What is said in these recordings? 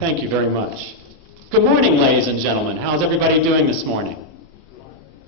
Thank you very much. Good morning, ladies and gentlemen. How's everybody doing this morning?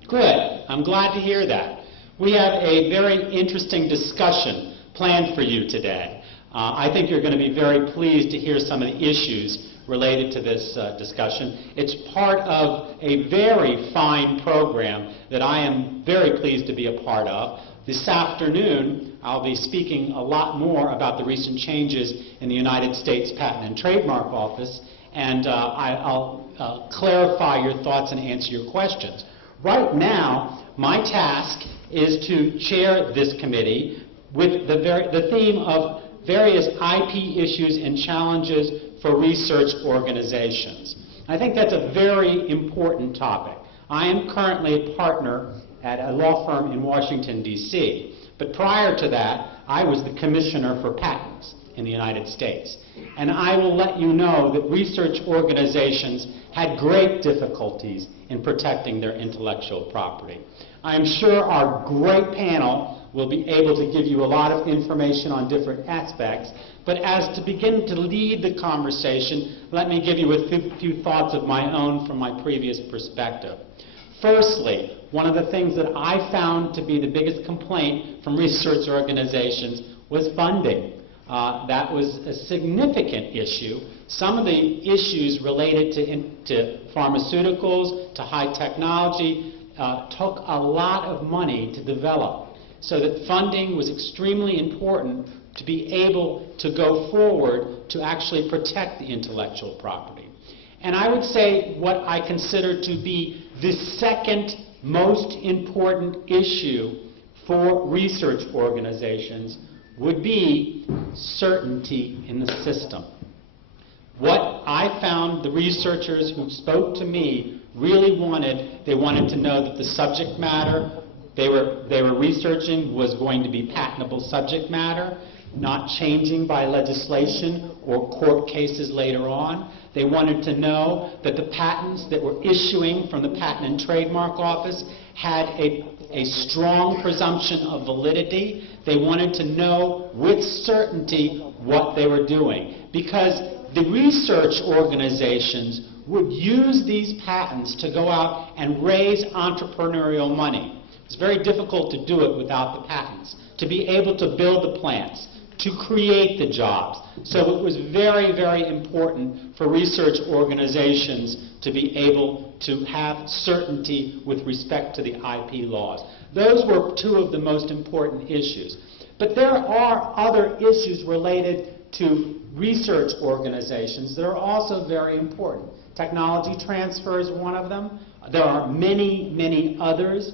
Good. I'm glad to hear that. We have a very interesting discussion planned for you today. I think you're going to be very pleased to hear some of the issues related to this discussion. It's part of a very fine program that I am very pleased to be a part of. This afternoon, I'll be speaking a lot more about the recent changes in the United States Patent and Trademark Office, and I'll clarify your thoughts and answer your questions. Right now, my task is to chair this committee with the theme of various IP issues and challenges for research organizations. I think that's a very important topic. I am currently a partner at a law firm in Washington, D.C. But prior to that, I was the Commissioner for Patents in the United States. And I will let you know that research organizations had great difficulties in protecting their intellectual property. I am sure our great panel will be able to give you a lot of information on different aspects, but as to begin to lead the conversation, let me give you a few thoughts of my own from my previous perspective. Firstly, one of the things that I found to be the biggest complaint from research organizations was funding. That was a significant issue. Some of the issues related to pharmaceuticals, to high technology, took a lot of money to develop. So that funding was extremely important to be able to go forward to actually protect the intellectual property. And I would say what I consider to be the second most important issue for research organizations would be certainty in the system. What I found the researchers who spoke to me really wanted, they wanted to know that the subject matter they were researching was going to be patentable subject matter, not changing by legislation or court cases later on. They wanted to know that the patents that were issuing from the Patent and Trademark Office had a strong presumption of validity. They wanted to know with certainty what they were doing, because the research organizations would use these patents to go out and raise entrepreneurial money. It's very difficult to do it without the patents, to be able to build the plants, to create the jobs. So it was very, very important for research organizations to be able to have certainty with respect to the IP laws. Those were two of the most important issues. But there are other issues related to research organizations that are also very important. Technology transfer is one of them. There are many, many others.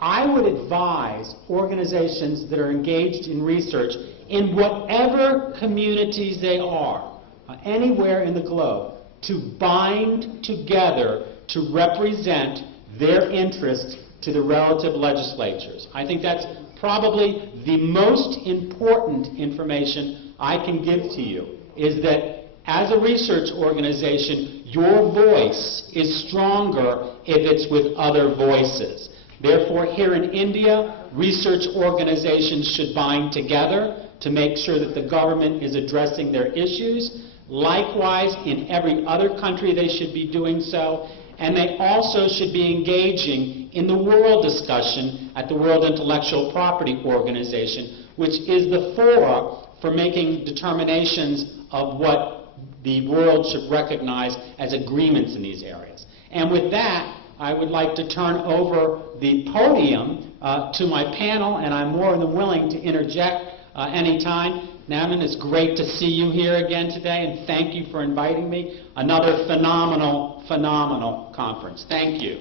I would advise organizations that are engaged in research in whatever communities they are, anywhere in the globe, to bind together to represent their interests to the relative legislatures. I think that's probably the most important information I can give to you, is that as a research organization, your voice is stronger if it's with other voices. Therefore, here in India, research organizations should bind together to make sure that the government is addressing their issues. Likewise, in every other country, they should be doing so. And they also should be engaging in the world discussion at the World Intellectual Property Organization, which is the fora for making determinations of what the world should recognize as agreements in these areas. And with that, I would like to turn over the podium to my panel, and I'm more than willing to interject anytime. Naman, it's great to see you here again today, and thank you for inviting me. Another phenomenal, phenomenal conference. Thank you.